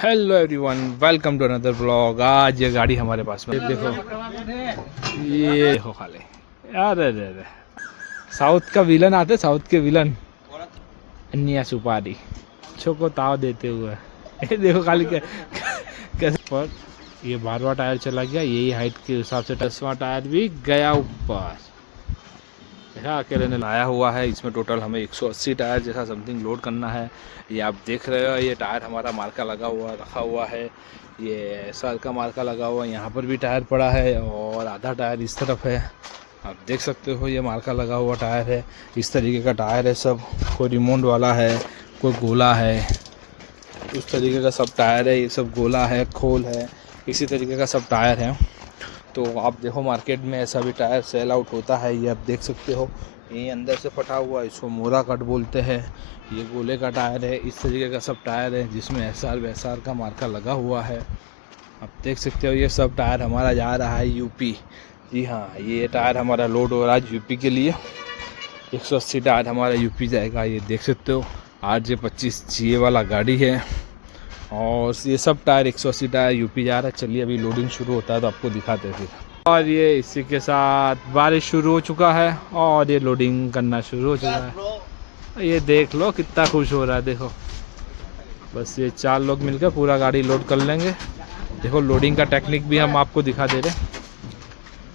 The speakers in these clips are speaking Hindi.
Hello everyone, welcome to another blog. आज ये गाड़ी हमारे पास में देखो, ये देखो खाले यार, अरे अरे साउथ का विलन आते, साउथ के विलन अन्निया सुपारी बच्चों को ताव देते हुए। ये देखो खाली कैसे पर ये 12वां टायर चला गया, यही हाइट के हिसाब से 10वां टायर भी गया ऊपर। देखा अकेले ने लाया हुआ है। इसमें टोटल हमें 180 टायर जैसा समथिंग लोड करना है। ये आप देख रहे हो, ये टायर हमारा मार्का लगा हुआ रखा हुआ है। ये एसआर का मार्का लगा हुआ है। यहाँ पर भी टायर पड़ा है और आधा टायर इस तरफ है। आप देख सकते हो, ये मार्का लगा हुआ टायर है। इस तरीके का टायर है सब। कोई रिमोट वाला है, कोई गोला है, उस तरीके का सब टायर है। ये सब गोला है, खोल है, इसी तरीके का सब टायर है। तो आप देखो, मार्केट में ऐसा भी टायर सेल आउट होता है। ये आप देख सकते हो, ये अंदर से फटा हुआ, इसको मोरा कट बोलते हैं। ये गोले का टायर है। इस तरीके का सब टायर है जिसमें एसआर वैसार का मार्का लगा हुआ है। आप देख सकते हो, ये सब टायर हमारा जा रहा है यूपी। जी हाँ, ये टायर हमारा लोड हो रहा है यूपी के लिए। 180 टायर हमारा यूपी जाएगा। ये देख सकते हो, RJ25 GA वाला गाड़ी है और ये सब टायर 180 टायर यूपी जा रहा है। चलिए अभी लोडिंग शुरू होता है तो आपको दिखाते हैं फिर। और ये इसी के साथ बारिश शुरू हो चुका है और ये लोडिंग करना शुरू हो चुका है। ये देख लो कितना खुश हो रहा है। देखो, बस ये 4 लोग मिलकर पूरा गाड़ी लोड कर लेंगे। देखो, लोडिंग का टेक्निक भी हम आपको दिखा दे रहे हैं।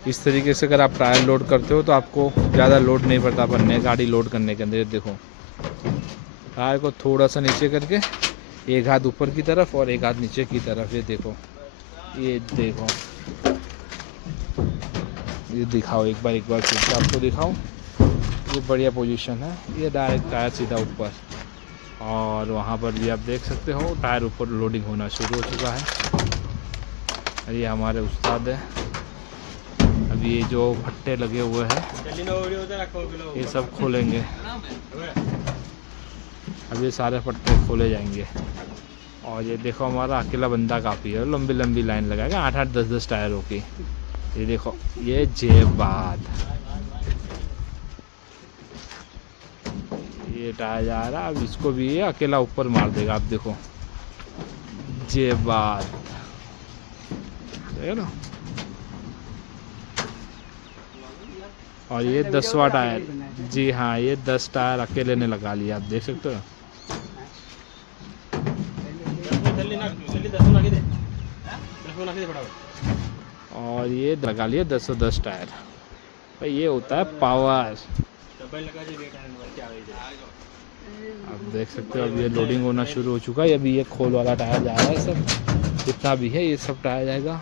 इस तरीके से अगर आप टायर लोड करते हो तो आपको ज़्यादा लोड नहीं पड़ता बनने गाड़ी लोड करने के अंदर। देखो, टायर को थोड़ा सा नीचे करके एक हाथ ऊपर की तरफ और एक हाथ नीचे की तरफ। ये देखो, ये देखो, ये दिखाओ एक बार फिर से आपको दिखाऊं। ये बढ़िया पोजीशन है। ये डायरेक्ट टायर सीधा ऊपर और वहाँ पर भी आप देख सकते हो टायर ऊपर लोडिंग होना शुरू हो चुका है। ये हमारे उस्ताद है। अब ये जो फट्टे लगे हुए हैं ये सब खोलेंगे। अब ये सारे फट्टे खोले जाएंगे। और ये देखो, हमारा अकेला बंदा काफ़ी है। लंबी लंबी लाइन लगाएगा 8-8 10-10 टायरों की। ये देखो, ये जेबाद, ये टायर जा रहा है। अब इसको भी ये अकेला ऊपर मार देगा। आप देखो, जेबाद, देख लो। और ये 10वां टायर, जी हाँ, ये 10 टायर अकेले ने लगा लिया। आप देख सकते हो। और ये लगा लिए 10 टायर। भाई ये होता है पावर। आप देख सकते हो, अब ये लोडिंग होना शुरू हो चुका है। अभी ये खोल वाला टायर जा रहा है। सब जितना भी है ये सब टायर जाएगा।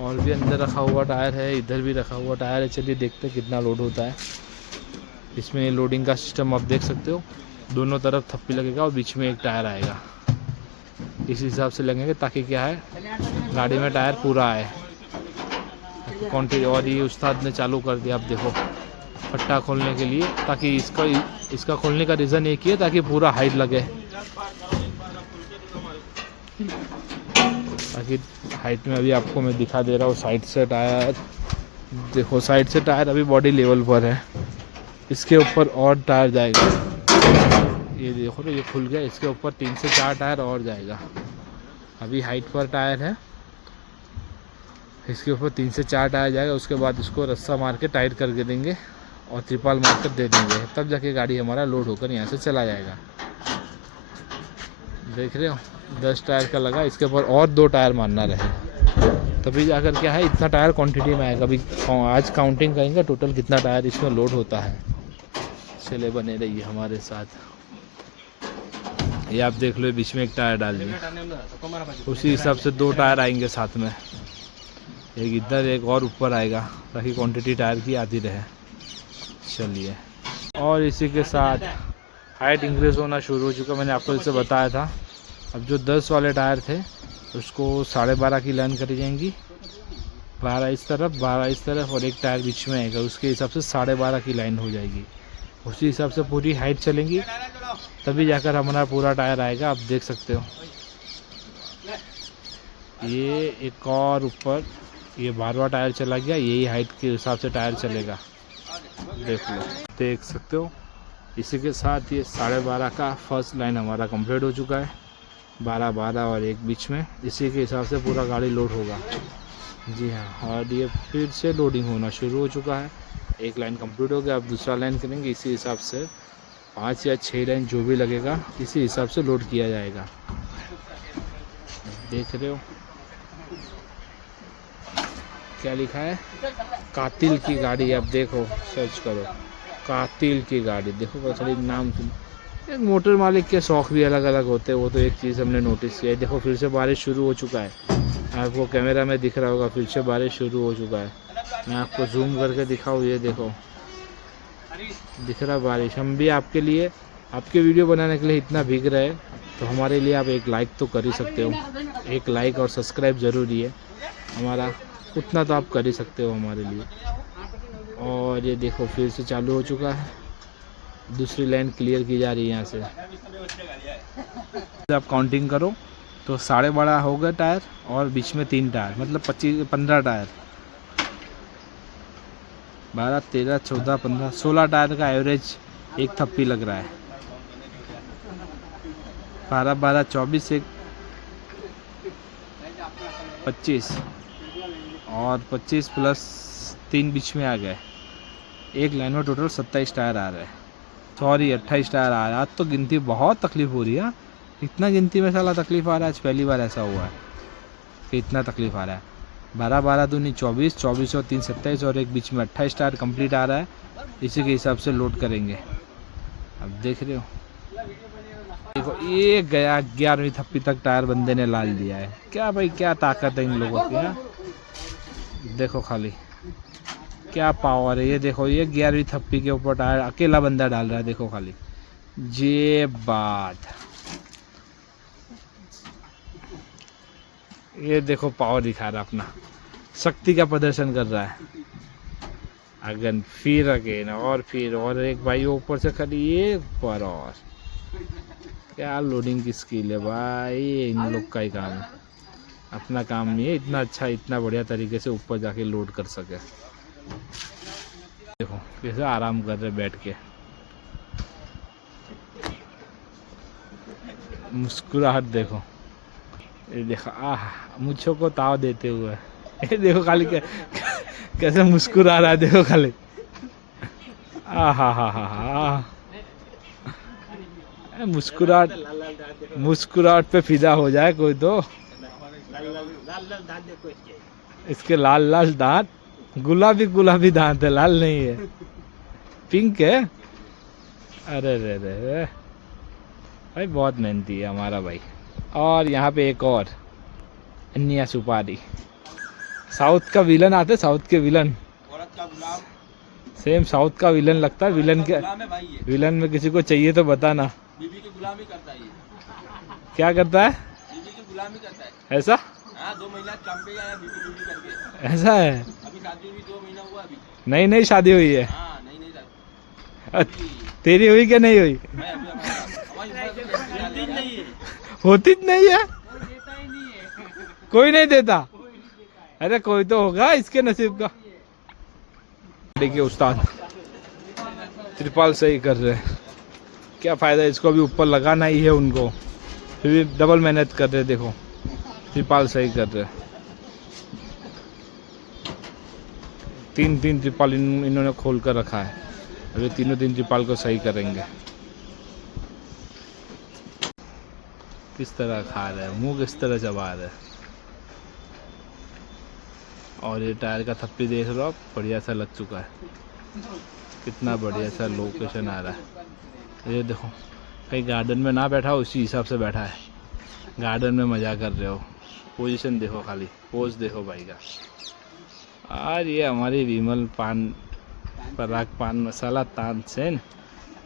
और भी अंदर रखा हुआ टायर है, इधर भी रखा हुआ टायर है। चलिए देखते हैं कितना लोड होता है। इसमें लोडिंग का सिस्टम आप देख सकते हो, दोनों तरफ थप्पी लगेगा और बीच में एक टायर आएगा। इस हिसाब से लगेंगे ताकि क्या है, गाड़ी में टायर पूरा आए क्वांटिटी। और ये उस्ताद ने चालू कर दिया। आप देखो, फट्टा खोलने के लिए, ताकि इसका खोलने का रीज़न एक ही है ताकि पूरा हाइट लगे, ताकि हाइट में। अभी आपको मैं दिखा दे रहा हूँ साइड से टायर। देखो, साइड से टायर अभी बॉडी लेवल पर है। इसके ऊपर और टायर जाएगा। ये देखो तो ये खुल गया। इसके ऊपर 3 से 4 टायर और जाएगा। अभी हाइट पर टायर है, इसके ऊपर 3 से 4 टायर जाएगा। उसके बाद इसको रस्सा मार के टाइट करके देंगे और त्रिपाल मार कर दे देंगे। तब जाके गाड़ी हमारा लोड होकर यहाँ से चला जाएगा। देख रहे हो, 10 टायर का लगा। इसके ऊपर और 2 टायर मारना रहे, तभी जाकर क्या है, इतना टायर क्वांटिटी में आएगा। अभी आज काउंटिंग करेंगे टोटल कितना टायर इसमें लोड होता है। चले बने रहिए हमारे साथ। ये आप देख लो, बीच में एक टायर डाल दिया। उसी हिसाब से 2 टायर आएंगे साथ में, एक इधर एक और ऊपर आएगा, ताकि क्वांटिटी टायर की आती रहे। चलिए, और इसी के साथ हाइट इंक्रीज होना शुरू हो चुका। मैंने आपको जैसे बताया था। अब जो 10 वाले टायर थे उसको 12.5 की लाइन करी जाएंगी। 12 इस तरफ, 12 इस तरफ और एक टायर बीच में आएगा। उसके हिसाब से 12.5 की लाइन हो जाएगी। उसी हिसाब से पूरी हाइट चलेंगी, तभी जाकर हमारा पूरा टायर आएगा। आप देख सकते हो, ये एक और ऊपर, ये 12वां टायर चला गया। यही हाइट के हिसाब से टायर चलेगा। देख लो, देख सकते हो। इसी के साथ ये 12.5 का फर्स्ट लाइन हमारा कंप्लीट हो चुका है। 12 और एक बीच में, इसी के हिसाब से पूरा गाड़ी लोड होगा। जी हाँ, और ये फिर से लोडिंग होना शुरू हो चुका है। एक लाइन कंप्लीट हो गया, अब दूसरा लाइन करेंगे। इसी हिसाब से 5 या 6 लाइन जो भी लगेगा इसी हिसाब से लोड किया जाएगा। देख रहे हो क्या लिखा है, कातिल की गाड़ी। अब देखो, सर्च करो कातिल की गाड़ी, देखो खाली नाम सुन। एक मोटर मालिक के शौक़ भी अलग अलग होते हैं, वो तो एक चीज़ हमने नोटिस किया है। देखो फिर से बारिश शुरू हो चुका है, आपको कैमरा में दिख रहा होगा, फिर से बारिश शुरू हो चुका है। मैं आपको जूम करके दिखाऊँ, ये देखो दिख रहा बारिश। हम भी आपके लिए, आपके वीडियो बनाने के लिए इतना भीग रहे हैं, तो हमारे लिए आप एक लाइक तो कर ही सकते हो। एक लाइक और सब्सक्राइब ज़रूरी है हमारा, उतना तो आप कर ही सकते हो हमारे लिए। और ये देखो फिर से चालू हो चुका है, दूसरी लाइन क्लियर की जा रही है यहाँ से। आप काउंटिंग करो तो 12.5 हो गए टायर, और बीच में 3 टायर, मतलब 15 टायर। 12, 13, 14, 15, 16 टायर का एवरेज एक थप्पी लग रहा है। 12, 12, 24, 1, 25 और 25 प्लस 3 बीच में आ गए। एक लाइन में टोटल 27 टायर आ रहे हैं, सॉरी 28 टायर आ रहा है। आज तो गिनती बहुत तकलीफ़ हो रही है, इतना गिनती में साला तकलीफ़ आ रहा है। आज पहली बार ऐसा हुआ है कि इतना तकलीफ़ आ रहा है। 12, 12 दूनी 24, 24 और 3 27 और एक बीच में 28 टायर कंप्लीट आ रहा है। इसी के हिसाब से लोड करेंगे। अब देख रहे हो, देखो ये गया 11वीं थप्पी तक टायर बंदे ने लाल दिया है। क्या भाई, क्या ताकत है इन लोगों की। हाँ देखो खाली क्या पावर है। ये देखो, ये 11वीं थप्पी के ऊपर टायर अकेला बंदा डाल रहा है, देखो खाली। ये बात, ये देखो पावर दिखा रहा है, अपना शक्ति का प्रदर्शन कर रहा है। अगन फिर अगेन और फिर, और एक भाई ऊपर से खाली एक बार और। क्या लोडिंग की स्किल है भाई, इन लोग का ही काम है, अपना काम नहीं है। इतना अच्छा, इतना बढ़िया तरीके से ऊपर जाके लोड कर सके। देखो कैसे आराम कर रहे बैठ के, मुस्कुराहट देखो। ये देखो, मुझको को ताव देते हुए। ये देखो खाली कैसे मुस्कुरा रहा है, देखो खाली। हा मुस्कुराहट, मुस्कुराहट पे फिदा हो जाए कोई तो। इसके लाल लाल दांत, गुलाबी गुलाबी दांत है, लाल नहीं है, पिंक है। अरे रे रे भाई, बहुत मेहनती है हमारा भाई। और यहाँ पे एक और अन्या सुपारी, साउथ का विलन आते, साउथ के विलन, सेम साउथ का विलन लगता है। विलन के, विलन में किसी को चाहिए तो बताना। बीबी की गुलामी करता है ये। क्या करता है? बीबी की गुलामी करता है। ऐसा? हाँ, 2 महीना काम पे आया बीबी करके। ऐसा है? अभी शादी हुई 2 महीना हुआ अभी। नई नई शादी हुई है? हाँ, नई नई शादी। तेरी हुई क्या नहीं हुई? होती नहीं है, कोई नहीं देता। अरे कोई तो होगा इसके नसीब का। देखिए उस्ताद त्रिपाल सही कर रहे हैं, क्या फ़ायदा, इसको अभी ऊपर लगाना ही है उनको, फिर भी डबल मेहनत कर रहे। देखो त्रिपाल सही कर रहे, 3 त्रिपाल इन्होंने खोल कर रखा है। अभी तीनों त्रिपाल को सही करेंगे। किस तरह खा रहे हैं, मुंह किस तरह चबा रहे हैं। और ये टायर का थप्पी देख रहे हो आप, बढ़िया सा लग चुका है, कितना बढ़िया सा लोकेशन आ रहा है। ये देखो, कहीं गार्डन में ना बैठा हो, उसी हिसाब से बैठा है, गार्डन में मज़ा कर रहे हो। पोजीशन देखो खाली, पोज देखो भाई का। और ये हमारी विमल पान पराग पान मसाला तानसेन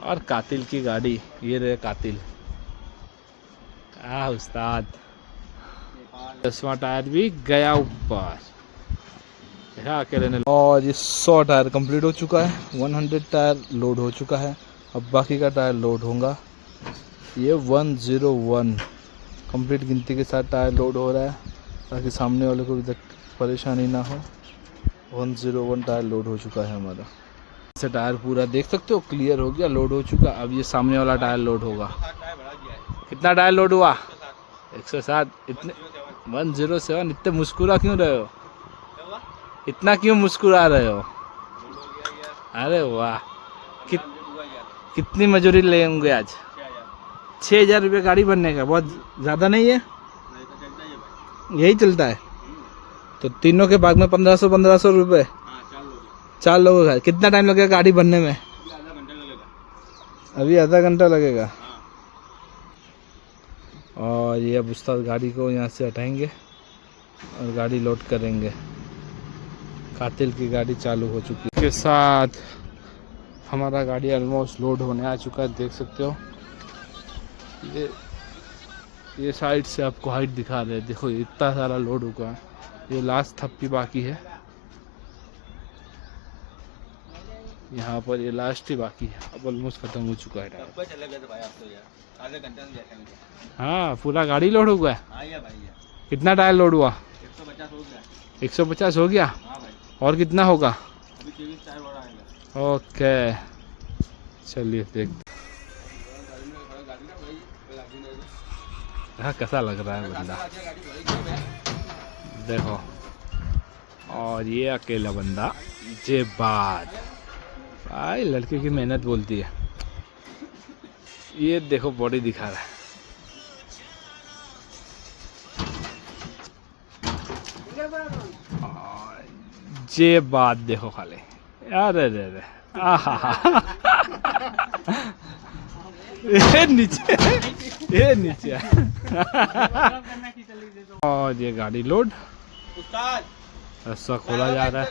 और कातिल की गाड़ी। ये रहे कातिल, उस्ताद। 10वां टायर भी गया ऊपर, अकेले ने। और ये 100 टायर कंप्लीट हो चुका है, 100 टायर लोड हो चुका है। अब बाकी का टायर लोड होगा। ये 101 कंप्लीट गिनती के साथ टायर लोड हो रहा है, ताकि सामने वाले को भी परेशानी ना हो। 101 टायर लोड हो चुका है हमारा। ऐसे टायर पूरा देख सकते हो, क्लियर हो गया, लोड हो चुका। अब ये सामने वाला टायर लोड होगा। कितना टायर लोड हुआ? 107 इतने 107 इतने मुस्कुरा क्यों रहे हो? इतना क्यों मुस्कुरा रहे हो? अरे वाह। कित, कितनी मजूरी लेंगे आज? 6,000 रुपये गाड़ी बनने का, बहुत ज़्यादा नहीं है? यही चलता है तो तीनों के भाग में 1500 रुपये। 4 लोगों का कितना टाइम लगेगा गाड़ी बनने में? अभी आधा घंटा लगेगा। और ये अब उस्ताद गाड़ी को यहाँ से हटाएंगे और गाड़ी लोड करेंगे। कातिल की गाड़ी चालू हो चुकी है। के साथ हमारा गाड़ी ऑलमोस्ट लोड होने आ चुका है, देख सकते हो। ये साइड से आपको हाइट दिखा रहे हैं, देखो इतना सारा लोड होगा। ये लास्ट थप्पी बाकी है, यहाँ पर ये लास्ट ही बाकी है, अब ऑलमोस्ट खत्म हो चुका है। हाँ पूरा गाड़ी लोड हो गया। कितना टायर लोड हुआ? 150 हो गया। और कितना होगा? ओके चलिए देखते। हाँ कैसा लग रहा है बंदा, देखो। और ये अकेला बंदा, ये बात भाई लड़के की मेहनत बोलती है। ये देखो बॉडी दिखा रहा है। ये बात देखो खाली, अरे रे रे, ये नीचे, ये नीचे। और ये गाड़ी लोड, रस्सा खोला जा रहा है।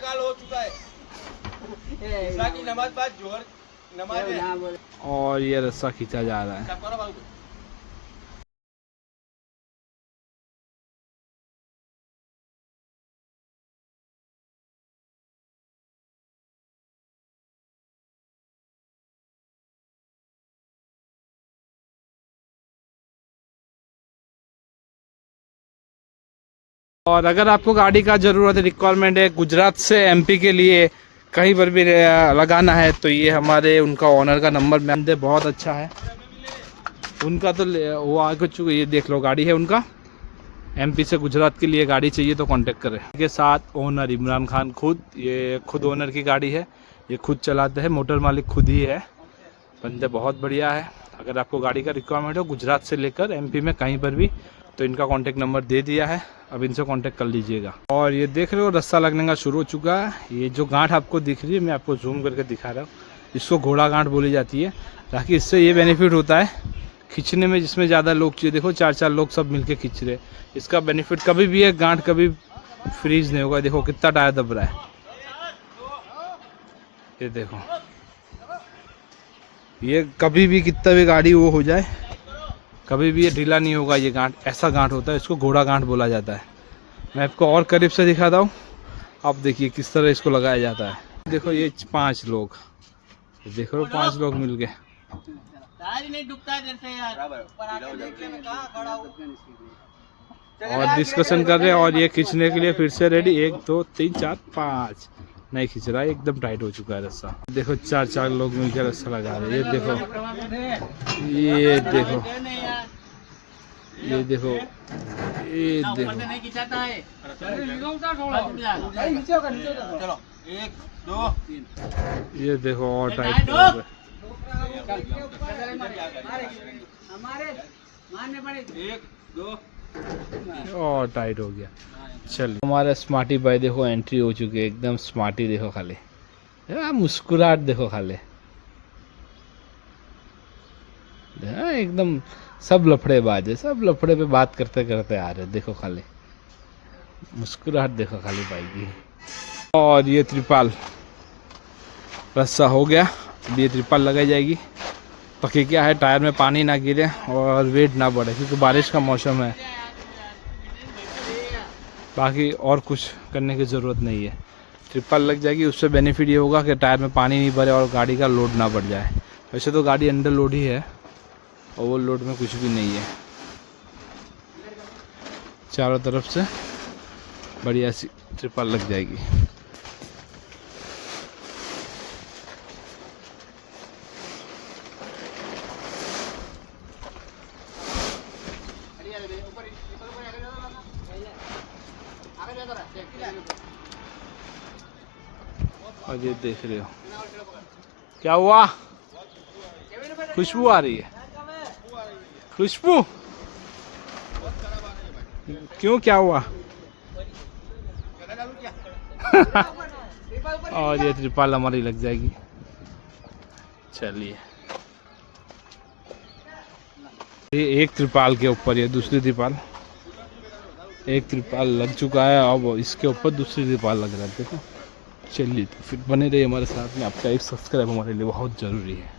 और ये रस्सा खींचा जा रहा है। और अगर आपको गाड़ी का ज़रूरत है, रिक्वायरमेंट है गुजरात से एमपी के लिए कहीं पर भी लगाना है, तो ये हमारे उनका ओनर का नंबर मैं दे, बहुत अच्छा है उनका। तो वो आगे चुके, ये देख लो गाड़ी है उनका। एमपी से गुजरात के लिए गाड़ी चाहिए तो कांटेक्ट करें। के साथ ओनर इमरान खान खुद, ये खुद ओनर की गाड़ी है, ये खुद चलाते हैं, मोटर मालिक खुद ही है। बंदे बहुत बढ़िया है। अगर आपको गाड़ी का रिक्वायरमेंट हो गुजरात से लेकर एमपी में कहीं पर भी, तो इनका कांटेक्ट नंबर दे दिया है, अब इनसे कांटेक्ट कर लीजिएगा। और ये देख रहे हो रास्ता लगने का शुरू हो चुका है। ये जो गांठ आपको दिख रही है, मैं आपको जूम करके दिखा रहा हूँ, इसको घोड़ा गांठ बोली जाती है। ताकि इससे ये बेनिफिट होता है खींचने में, जिसमें ज़्यादा लोग चाहिए, देखो 4-4 लोग सब मिलके खींच रहे। इसका बेनिफिट कभी भी है, गांठ कभी फ्रीज नहीं होगा। देखो कितना टायर दब रहा है, ये देखो। ये कभी भी कितना भी गाड़ी वो हो जाए, कभी भी ये ढीला नहीं होगा। ये गांठ ऐसा गांठ होता है, इसको घोड़ा गांठ बोला जाता है। मैं आपको और करीब से दिखाता हूँ, आप देखिए किस तरह इसको लगाया जाता है। देखो ये 5 लोग, देखो 5 लोग मिल गए और डिस्कशन कर रहे हैं। और ये खींचने के लिए फिर से रेडी, 1 2 3 4 5 नहीं खींच रहा है, एकदम टाइट हो चुका है रस्सा। देखो 4-4 लोग मिलकर रस्सा लगा रहे हैं। ये देखो, ये देखो, ये देखो, ये देखो। ये देखो और टाइट और टाइट हो गया। चलिए हमारे स्मार्टी भाई देखो एंट्री हो चुकी है, एकदम स्मार्टी। देखो खाली मुस्कुराहट, देखो खाली एकदम। सब लफड़ेबाज है, सब लफड़े पे बात करते करते आ रहे। देखो खाली मुस्कुराहट, देखो खाली भाई की। और ये त्रिपाल रस्सा हो गया, अब ये त्रिपाल लगाई जाएगी। ताकि क्या है, टायर में पानी ना गिरे और वेट ना बढ़े, क्योंकि बारिश का मौसम है। बाकी और कुछ करने की ज़रूरत नहीं है, ट्रिपल लग जाएगी। उससे बेनिफिट ये होगा कि टायर में पानी नहीं भरे और गाड़ी का लोड ना बढ़ जाए। वैसे तो गाड़ी अंडर लोड ही है, ओवर लोड में कुछ भी नहीं है। चारों तरफ से बढ़िया सी ट्रिपल लग जाएगी। और ये देख रहे हो क्या हुआ, खुशबू आ रही है, खुशबू क्यों, क्या हुआ? और ये त्रिपाल हमारी लग जाएगी। चलिए, ये एक त्रिपाल के ऊपर ये दूसरी त्रिपाल, एक त्रिपाल लग चुका है, अब इसके ऊपर दूसरी त्रिपाल लग रहा है। देखो, चलिए तो फिर बने रहिए हमारे साथ में। आपका एक सब्सक्राइब हमारे लिए बहुत ज़रूरी है।